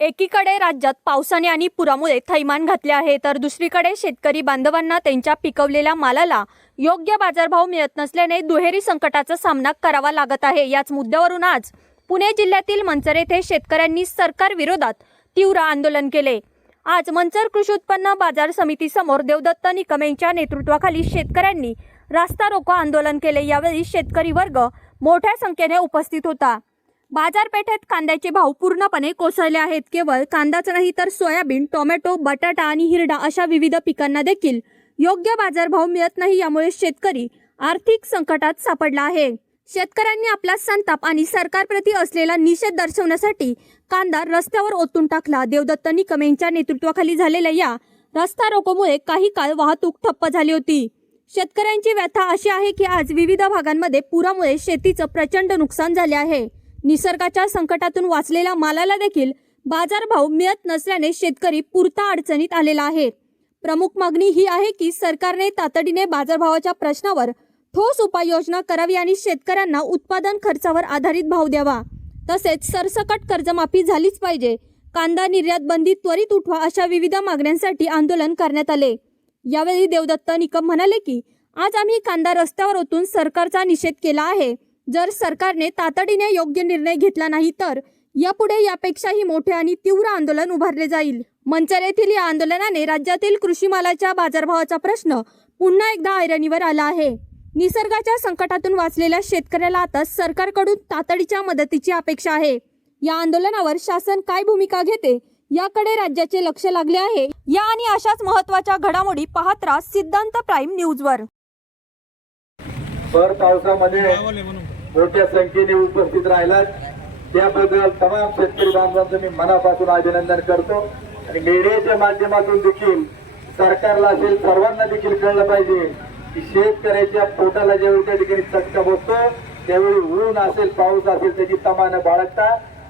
एकीकडे राज्यात पावसाने आणि पुरामुळे थैमान घातले आहे तर दुसरीकडे शेतकरी बांधवांना त्यांच्या पिकवलेल्या मालाला योग्य बाजारभाव मिळत नसल्याने दुहेरी संकटाचा सामना करावा लागत आहे. याच मुद्द्यावरून आज पुणे जिल्ह्यातील मंचर येथे शेतकऱ्यांनी सरकार विरोधात तीव्र आंदोलन केले. आज मंचर कृषी उत्पन्न बाजार समितीसमोर देवदत्त निकम यांच्या नेतृत्वाखाली शेतकऱ्यांनी रास्ता रोको आंदोलन केले. यावेळी शेतकरी वर्ग मोठ्या संख्येने उपस्थित होता. बाजारपेठेत कांद्याचे भाव पूर्णपणे कोसळले आहेत. केवळ कांदाच नाही तर सोयाबीन टोमॅटो बटाटा आणि हिरडा अशा विविध पिकांना देखील योग्य बाजारभाव मिळत नाही यामुळे शेतकरी आर्थिक संकटात सापडला आहे. शेतकऱ्यांनी आपला संताप आणि सरकारप्रती असलेला निषेध दर्शवण्यासाठी कांदा रस्त्यावर ओतून टाकला. देवदत्त निकम यांच्या नेतृत्वाखाली झालेल्या या रस्ता रोकोमुळे काही काळ वाहतूक ठप्प झाली होती. शेतकऱ्यांची व्यथा अशी आहे की आज विविध भागांमध्ये पुरामुळे शेतीचं प्रचंड नुकसान झाले आहे. निसर्गाच्या संकटातून वाचलेल्या मालाला देखील बाजारभाव मिळत नसल्याने शेतकरी पुरता अडचणीत आलेला आहे. प्रमुख मागणी ही आहे की सरकारने तातडीने बाजारभावाच्या प्रश्नावर ठोस उपाययोजना करावी आणि शेतकऱ्यांना उत्पादन खर्चावर आधारित भाव द्यावा. तसेच सरसकट कर्जमाफी झालीच पाहिजे. कांदा निर्यात बंदी त्वरित उठवा अशा विविध मागण्यांसाठी आंदोलन करण्यात आले. यावेळी देवदत्त निकम म्हणाले की आज आम्ही कांदा रस्त्यावर ओतून सरकारचा निषेध केला आहे. जर सरकारने तातडीने योग्य निर्णय घेतला नाही तर यापुढे यापेक्षाही मोठे आणि तीव्र आंदोलन उभारले जाईल. मंचर येथील या आंदोलनाने राज्यातील कृषी मालाच्या बाजारभावाचा प्रश्न पुन्हा एकदा ऐरणीवर आला आहे. निसर्गाच्या संकटातून वाचलेल्या शेतकऱ्याला आता सरकारकडून तातडीच्या मदतीची अपेक्षा आहे. या आंदोलनावर शासन काय भूमिका घेते याकडे राज्याचे लक्ष लागले आहे. या आणि अशाच महत्त्वाच्या घडामोडी पाहत राहा सिद्धांत प्राईम न्यूजवर. भर पावसामध्ये मोठ्या संख्येने उपस्थित राहिलात. त्याबद्दल तमाम शेतकरी बांधवांचं मी मनापासून अभिनंदन करतो. आणि मीडियाच्या माध्यमातून देखील सरकारला असेल सर्वांना देखील कळलं पाहिजे की शेतकऱ्याच्या पोटाला ज्यावेळी त्या ठिकाणी चटका बसतो त्यावेळी ऊन असेल पाऊस असेल त्याची तमान बाळगता.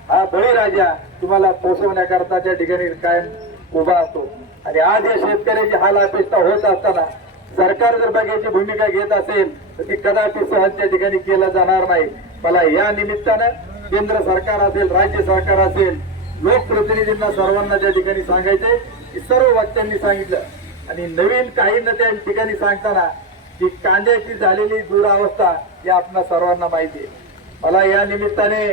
हा बळीराजा तुम्हाला पोसवण्याकरता त्या ठिकाणी कायम उभा असतो. आणि आज या शेतकऱ्याची हाल अपेक्षा होत असताना सरकार जर बघायची भूमिका घेत असेल तर ती कदापि सहज त्या ठिकाणी केलं जाणार नाही. मला या निमित्तानं केंद्र सरकार असेल राज्य सरकार असेल लोकप्रतिनिधींना सर्वांना त्या ठिकाणी सांगायचंय. की सर्व वक्त्यांनी सांगितलं. आणि नवीन काही न त्या ठिकाणी सांगताना की कांद्याची झालेली दुरावस्था ही आपणा सर्वांना माहिती आहे. मला या निमित्ताने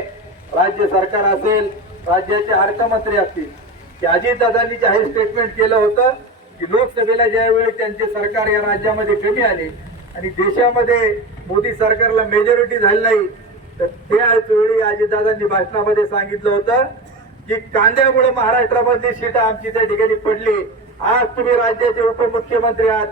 राज्य सरकार असेल राज्याचे अर्थमंत्री असतील की अजितदादांनी जाहीर स्टेटमेंट केलं होतं की लोकसभेला ज्यावेळी त्यांचे सरकार या राज्यामध्ये कमी आले आणि देशामध्ये मोदी सरकारला मेजॉरिटी झाली नाही तर त्याच वेळी अजितदादांनी भाषणामध्ये सांगितलं होतं की कांद्यामुळे महाराष्ट्रामधली सीट आमची त्या ठिकाणी पडली. आज तुम्ही राज्याचे उपमुख्यमंत्री आहात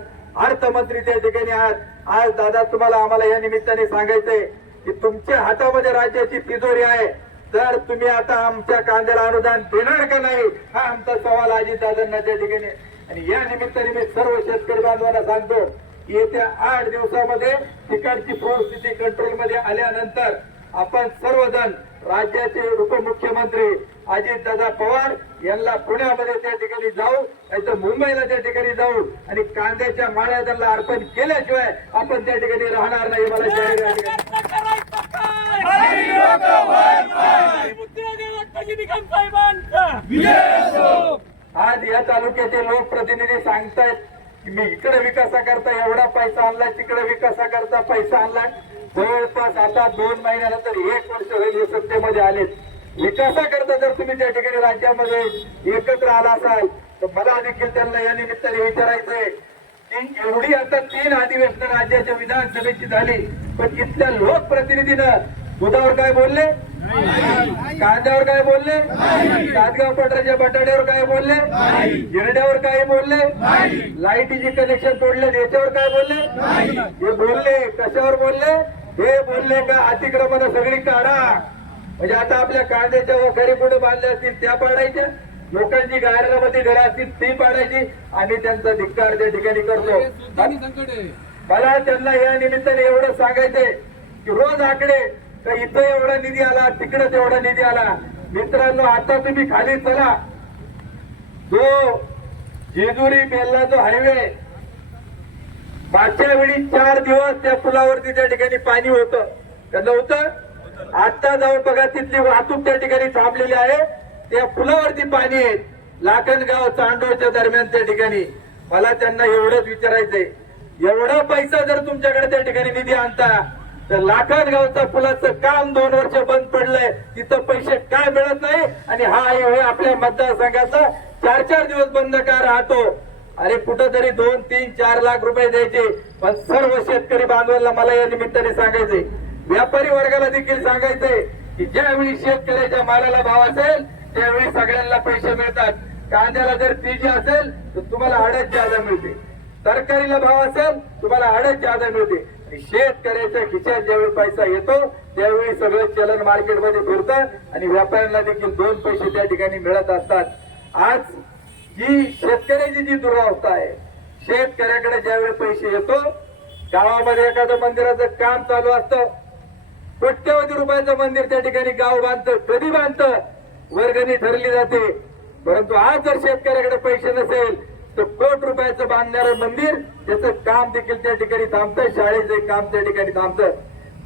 अर्थमंत्री त्या ठिकाणी आहात. आज दादा तुम्हाला आम्हाला या निमित्ताने सांगायचंय की तुमच्या हातामध्ये राज्याची तिजोरी आहे. तर तुम्ही आता आमच्या कांद्याला अनुदान देणार का नाही हा आमचा सवाल अजितदादांना त्या ठिकाणी आणि या निमित्ताने मी सर्व शेतकरी बांधवांना सांगतो की येत्या आठ दिवसामध्ये तिकडची परिस्थिती कंट्रोलमध्ये आल्यानंतर आपण सर्वजण राज्याचे उपमुख्यमंत्री अजितदादा पवार यांना पुण्यामध्ये त्या ठिकाणी जाऊ नाहीतर मुंबईला त्या ठिकाणी जाऊ आणि कांद्याच्या माळ्या त्यांना अर्पण केल्याशिवाय आपण त्या ठिकाणी राहणार नाही. मला जाहीर आज या तालुक्याचे लोकप्रतिनिधी सांगतायत की मी इकडे विकासाकरता एवढा पैसा आणलाय तिकडे विकासाकरता पैसा आणलाय. जवळपास आता दोन महिन्यानंतर एक वर्ष होईल हे सत्तेमध्ये आलेत. विकासाकरता जर तुम्ही त्या ठिकाणी राज्यामध्ये एकत्र आला असाल तर मला देखील त्यांना या निमित्ताने विचारायचंय की एवढी आता तीन अधिवेशन राज्याच्या विधानसभेची झाली पण इथल्या लोकप्रतिनिधीनं दुधावर काय बोलले? कांद्यावर काय बोलले? सातगाव पटराच्या बटाट्यावर काय बोलले? हिरड्यावर काय बोलले? लाईटीचे कनेक्शन तोडले याच्यावर काय बोलले? हे बोलले कशावर बोलले? हे बोलले का अतिक्रमण सगळी काढा. म्हणजे आता आपल्या कांद्याच्या वखारी पुढे बांधल्या असतील त्या पाडायच्या. लोकांची गायरामध्ये घरं असतील ती पाडायची. आम्ही त्यांचा धिक्कार त्या ठिकाणी करतो. मला त्यांना या निमित्ताने एवढं सांगायचंय की रोज आकडे तर इथं एवढा निधी आला तिकडे तेवढा निधी आला. मित्रांनो आता तुम्ही खाली चला. जो जेजुरी बेल्ला जो हायवे मागच्या वेळी चार दिवस त्या पुलावरती त्या ठिकाणी पाणी होतं. का नव्हतं? आता जाऊन बघा तिथली वाहतूक त्या ठिकाणी थांबलेली आहे. त्या पुलावरती पाणी आहे. लाखनगाव चांडोळच्या दरम्यान त्या ठिकाणी. मला त्यांना एवढंच विचारायचंय. एवढा पैसा जर तुमच्याकडे त्या ठिकाणी निधी आणता तर लाखनगावचा पुलाचं काम दोन वर्ष बंद पडलंय. तिथं पैसे काय मिळत नाही? आणि हा हे आपल्या मतदारसंघाचा चार चार दिवस बंद का राहतो. अरे कुठंतरी दोन तीन चार लाख रुपये द्यायचे. पण सर्व शेतकरी बांधवांना मला या निमित्ताने सांगायचे व्यापारी वर्गाला देखील सांगायचंय की ज्यावेळी शेतकऱ्याच्या मालाला भाव असेल त्यावेळी सगळ्यांना पैसे मिळतात. कांद्याला जर तेजी असेल तर तुम्हाला अडच जादा मिळते. तरकारीला भाव असेल तुम्हाला अडच जादा मिळते. शेतकऱ्याच्या खिशात ज्यावेळी पैसा येतो त्यावेळी सगळं चलन मार्केटमध्ये फिरतं आणि व्यापाऱ्यांना देखील दोन पैसे त्या ठिकाणी मिळत असतात. आज जी शेतकऱ्याची जी दुरावस्था आहे शेतकऱ्याकडे ज्यावेळी पैसे येतो गावामध्ये एखादं मंदिराचं काम चालू असतं. कोट्यवधी रुपयाचं मंदिर त्या ठिकाणी गाव बांधतं कधी बांधतं वर्गणी ठरली जाते. परंतु आज जर शेतकऱ्याकडे पैसे नसेल तर कोट रुपयाचं बांधणारं मंदिर त्याचं काम देखील त्या ठिकाणी थांबतं शाळेचं काम त्या ठिकाणी थांबतं.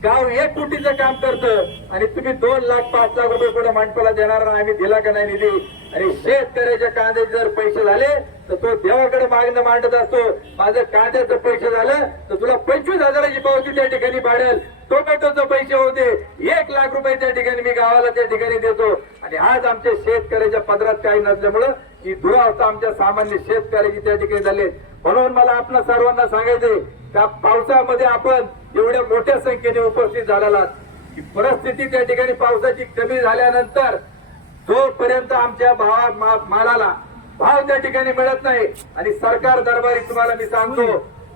गाव एक कोटीचं काम करतं आणि तुम्ही दोन लाख पाच लाख रुपये पुढे मांडपाला देणार ना आम्ही दिला का नाही निधी? आणि शेतकऱ्याच्या कांद्याचे जर पैसे झाले तर तो देवाकडे मागणं मांडत असतो. माझं कांद्याचं पैसे झालं तर तुला पंचवीस हजाराची पावती त्या ठिकाणी पाडेल. टोमॅटोचे पैसे होते? एक लाख रुपये त्या ठिकाणी मी गावाला त्या ठिकाणी देतो. आणि आज आमच्या शेतकऱ्याच्या पदरात काही नसल्यामुळं ही दुरावस्था आमच्या सामान्य शेतकऱ्याची त्या ठिकाणी झाली. म्हणून मला आपल्या सर्वांना सांगायचंय त्या पावसामध्ये आपण एवढ्या मोठ्या संख्येने उपस्थित झालेला परिस्थिती त्या ठिकाणी पावसाची कमी झाल्यानंतर जोपर्यंत आमच्या भावा मा- मालाला भाव त्या ठिकाणी मिळत नाही आणि सरकार दरबारी तुम्हाला मी सांगतो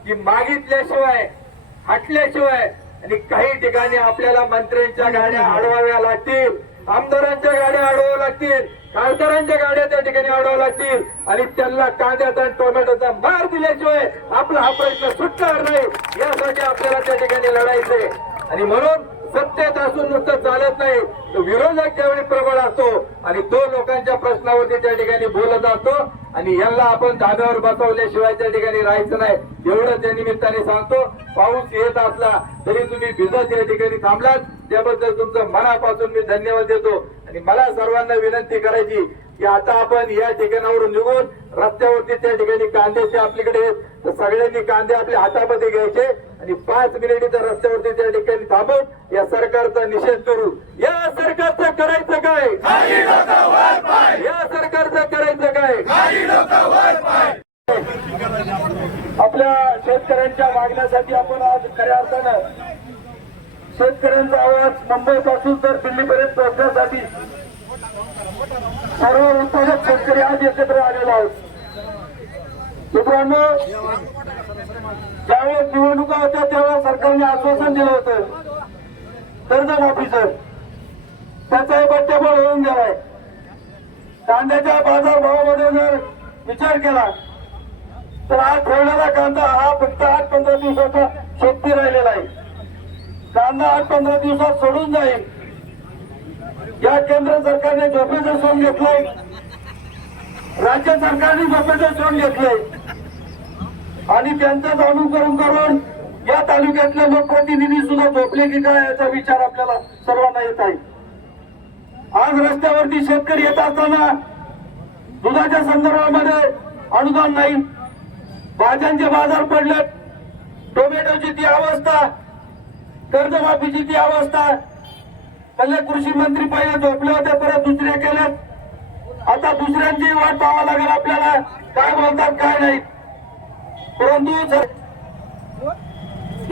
की मागितल्याशिवाय हटल्याशिवाय आणि काही ठिकाणी आपल्याला मंत्र्यांच्या गाड्या अडवाव्या लागतील. आमदारांच्या गाड्या अडवाव्या लागतील. खासदारांच्या गाड्या त्या ठिकाणी अडवाव्या लागतील. आणि त्यांना कांद्याचा आणि टोमॅटोचा मार दिल्याशिवाय आपला हा प्रश्न सुटणार नाही. यासाठी आपल्याला त्या ठिकाणी लढायचंय. आणि म्हणून सत्तेत असून नुसतं चालत नाही. तर विरोधक ज्यावेळी प्रबळ असतो आणि तो लोकांच्या प्रश्नावरती त्या ठिकाणी बोलत असतो आणि यांना आपण धाब्यावर बसवल्याशिवाय त्या ठिकाणी राहायचं नाही. एवढं त्या निमित्ताने सांगतो. पाऊस येत असला तरी तुम्ही भिजत या ठिकाणी थांबलात. त्याबद्दल तुमचं मनापासून मी धन्यवाद देतो. आणि मला सर्वांना विनंती करायची की आता आपण या ठिकाणावरून निघून रस्त्यावरती त्या ठिकाणी कांद्याचे आपल्याकडे सगळ्यांनी कांदे आपल्या हातामध्ये घ्यायचे आणि पाच मिनिट इथं रस्त्यावरती त्या ठिकाणी थांबून या सरकारचा निषेध करू. या सरकारचं करायचं काय? या सरकारचं करायचं काय? आपल्या शेतकऱ्यांच्या मागण्यासाठी आपण आज खऱ्या अर्थानं शेतकऱ्यांचा आवाज मुंबई पासून तर दिल्लीपर्यंत पोहोचण्यासाठी सर्व उत्पादक शेतकरी आज एकत्र आलेलो आहोत मित्रांनो ज्यावेळेस निवडणुका होत्या त्यावेळेस सरकारने आश्वासन दिलं होतं. कर्जमाफीचं. त्याचाही बट्ट्याबळ होऊन गेलाय. कांद्याच्या बाजारभावामध्ये जर विचार केला तर आज ठेवलेला कांदा हा फक्त आठ पंधरा दिवसाचा शेती राहिलेला आहे. कांदा आठ पंधरा दिवसात सोडून जाईल. या केंद्र सरकारने झोपेचं सोन घेतलंय. राज्य सरकारने झोपेचं सोन घेतलंय. आणि त्यांचंच अनुकरण करून या तालुक्यातले लोकप्रतिनिधी सुद्धा झोपले की काय याचा विचार आपल्याला सर्वांना येत आहे. आज रस्त्यावरती शेतकरी येत असताना दुधाच्या संदर्भामध्ये अनुदान नाही. भाज्यांचे बाजार पडलेत. टोमॅटोची ती अवस्था कर्जमाफीची ती अवस्था पहिले कृषी मंत्री पहिले झोपले होते परत दुसरे केले. आता दुसऱ्यांची वाट पाहावं लागेल आपल्याला. काय बोलतात काय नाही. परंतु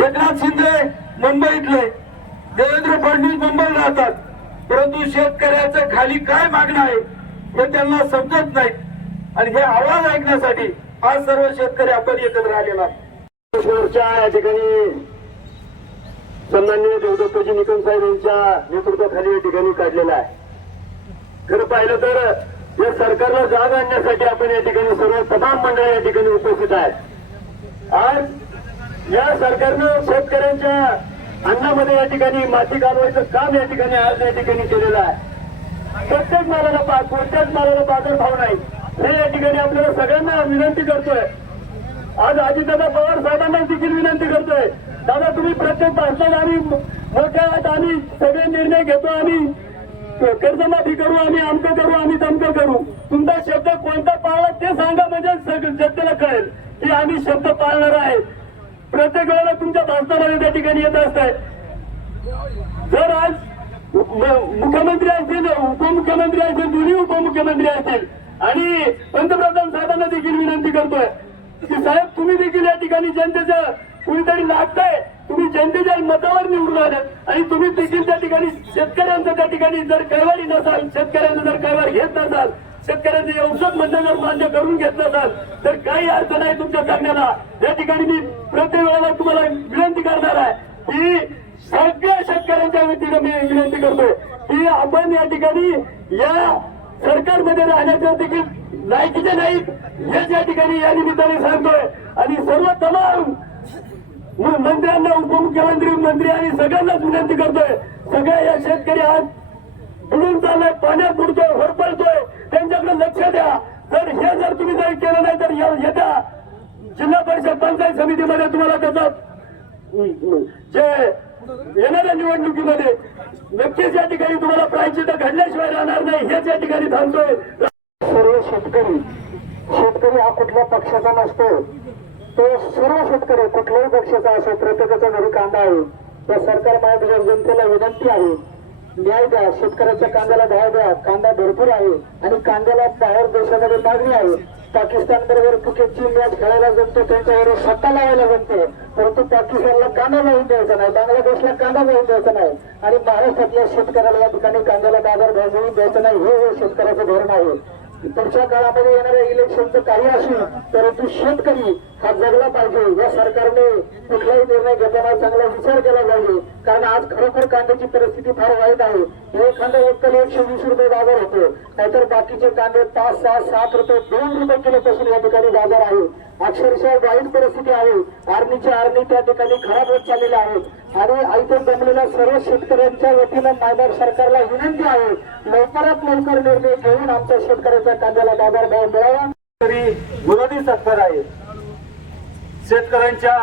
एकनाथ शिंदे मुंबईतले देवेंद्र फडणवीस मुंबईला राहतात. परंतु शेतकऱ्याचं खाली काय मागणं आहे हे त्यांना समजत नाही. आणि हे आवाज ऐकण्यासाठी आज सर्व शेतकरी आपण एकत्र आलेला या ठिकाणी सन्माननीय देवदत्तजी निकम साहेब यांच्या नेतृत्वाखाली या ठिकाणी काढलेला आहे. खरं पाहिलं तर या सरकारला जाग आणण्यासाठी आपण या ठिकाणी सर्व तमाम मंडळ या ठिकाणी उपस्थित आहेत. आज या सरकारनं शेतकऱ्यांच्या अन्नामध्ये या ठिकाणी माती घालवायचं काम या ठिकाणी आज या ठिकाणी केलेलं आहे. प्रत्येक मालाला पा कोणत्याच मालाला बाजार भाव नाही. हे या ठिकाणी आपल्याला सगळ्यांना विनंती करतोय. आज अजितदादा पवार साहेबांना देखील विनंती करतोय. दादा तुम्ही प्रत्येक भाषणात आम्ही मोठ्या आम्ही सगळे निर्णय घेतो आणि कर्जमाफी करू आम्ही आमकं करू आम्ही तमकं करू. तुमचा शब्द कोणता पाळला ते सांगा म्हणजे जनतेला कळेल की आम्ही शब्द पाळणार आहे प्रत्येक वेळेला तुमच्या भाषणामध्ये त्या ठिकाणी येत असताय जर आज मुख्यमंत्री असतील उपमुख्यमंत्री असतील दोन्ही उपमुख्यमंत्री असतील आणि पंतप्रधान साहेबांना देखील विनंती करतोय की साहेब तुम्ही देखील या ठिकाणी कुणीतरी नाचताय. तुम्ही जनतेच्या मतावर निवडून आलात आणि तुम्ही देखील त्या ठिकाणी शेतकऱ्यांचं त्या ठिकाणी जर कैवारी नसाल शेतकऱ्यांचं जर कैवार घेत नसाल शेतकऱ्यांचे औषध म्हणणं जर मान्य करून घेत नसाल तर काही अर्थ नाही तुमच्या सांगण्याला. या ठिकाणी मी प्रत्येक वेळेला तुम्हाला विनंती करणार आहे की सगळ्या शेतकऱ्यांच्या वतीनं मी विनंती करतोय की आपण या ठिकाणी या सरकारमध्ये राहण्याच्या देखील लायकीचे नाहीत. हेच या ठिकाणी या निमित्ताने सांगतोय. आणि सर्व तमाम मी मंत्र्यांना उपमुख्यमंत्री मंत्री आणि सगळ्यांनाच विनंती करतोय. सगळ्या या शेतकरी आज बुडून चाललाय पाण्यात बुडतोय होरपळतोय. त्यांच्याकडे लक्ष द्या. तर हे जर तुम्ही जर केलं नाही तर येत्या जिल्हा परिषद पंचायत समितीमध्ये तुम्हाला त्याचा जे येणाऱ्या निवडणुकीमध्ये नक्कीच या ठिकाणी तुम्हाला प्रायचित घडल्याशिवाय राहणार नाही. हेच या ठिकाणी थांबतोय. सर्व शेतकरी शेतकरी हा कुठल्या पक्षाचा नसतो. तो सर्व शेतकरी कुठल्याही पक्षाचा असो प्रत्येकाचा घरी कांदा आहे त्या सरकार माझ्या जनतेला विनंती आहे न्याय द्या शेतकऱ्याच्या कांद्याला भाव द्या कांदा भरपूर आहे आणि कांद्याला बाहेर देशामध्ये मागणी आहे. पाकिस्तान बरोबर क्रिकेटची मॅच खेळायला जमतो त्यांच्यावर सत्ता लावायला जमते. परंतु पाकिस्तानला कांदा लावून द्यायचा नाही बांगलादेशला कांदा लावून द्यायचा नाही आणि महाराष्ट्रातल्या शेतकऱ्याला या ठिकाणी कांद्याला बाजार भाव मिळून द्यायचा नाही हे शेतकऱ्याचं धोरण आहे. पुढच्या काळामध्ये येणाऱ्या इलेक्शनचं काही असू परंतु शेतकरी हा जगला पाहिजे. या सरकारने कुठलाही निर्णय घेताना चांगला विचार केला पाहिजे. कारण आज खरोखर कांद्याची परिस्थिती फार वाईट आहे. एखादा एकल एकशे वीस रुपये बाजार होतो. नाहीतर बाकीचे कांदे पाच सहा सात रुपये दोन रुपये किलो पासून या ठिकाणी बाजार आहे. अक्षरशः वाईट परिस्थिती आहे. आर्मीच्या आर्मी त्या ठिकाणी खराब होत चाललेल्या आहेत. आणि आयते जमलेल्या सर्व शेतकऱ्यांच्या वतीनं मायदार सरकारला विनंती आहे लवकरात लवकर निर्णय घेऊन आमच्या शेतकऱ्याच्या कांद्याला बाजार भाव मिळावा. तरी विरोधी सरकार आहे. शेतकऱ्यांच्या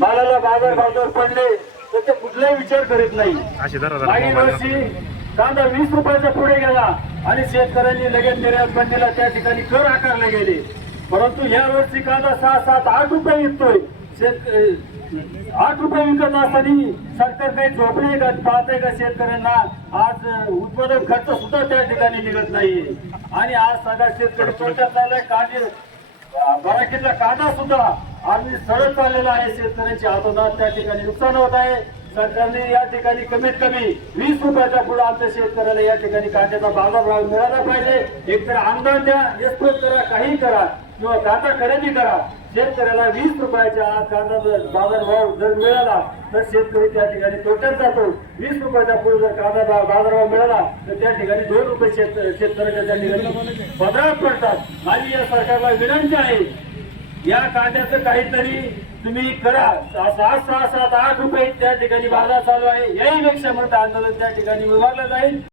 मालाला बाजार भाव जर पडले तर ते कुठलाही विचार करीत नाही. मागील मोबाईल वर्षी कांदा वीस रुपयाच्या पुढे गेला आणि शेतकऱ्यांनी लगेच निर्यात बंदीला त्या ठिकाणी कर आकारले गेले. परंतु या वर्षी कांदा सहा सात आठ रुपये विकतोय. आठ रुपये विकत असताना सरकार काही झोपणे का? पाहते का शेतकऱ्यांना? आज उत्पादन खर्च सुद्धा त्या ठिकाणी निघत नाहीये. आणि आज सगळा शेतकरी तोट्यात चाललाय कांदे बराकीतला कांदा सुद्धा आम्ही सरळ चाललेला आहे. शेतकऱ्यांची हातोनात त्या ठिकाणी नुकसान होत आहे. सरकारने या ठिकाणी कमीत कमी वीस रुपयाच्या पुढे आमच्या शेतकऱ्याला या ठिकाणी कांद्याचा बाजारभाव मिळाला पाहिजे. एकतर अनुदान द्या एक्सपोर्ट करा काही करा. किंवा कांदा खरेदी करा शेतकऱ्याला वीस रुपयाच्या आज कांदा जर बाजारभाव जर मिळाला तर शेतकरी त्या ठिकाणी तोट्यात जातो. वीस रुपयाच्या पुढे जर कांदा बा- बाजारभाव मिळाला तर त्या ठिकाणी दोन रुपये शेत शेतकऱ्याच्या त्या ठिकाणी पदरात पडतात. माझी या सरकारला विनंती आहे या कांद्याचं काहीतरी तुम्ही करा. सहा सहा सहा सात आठ रुपये त्या ठिकाणी बाजार चालू आहे. याही पेक्षा मोठं आंदोलन त्या ठिकाणी विभागलं जाईल.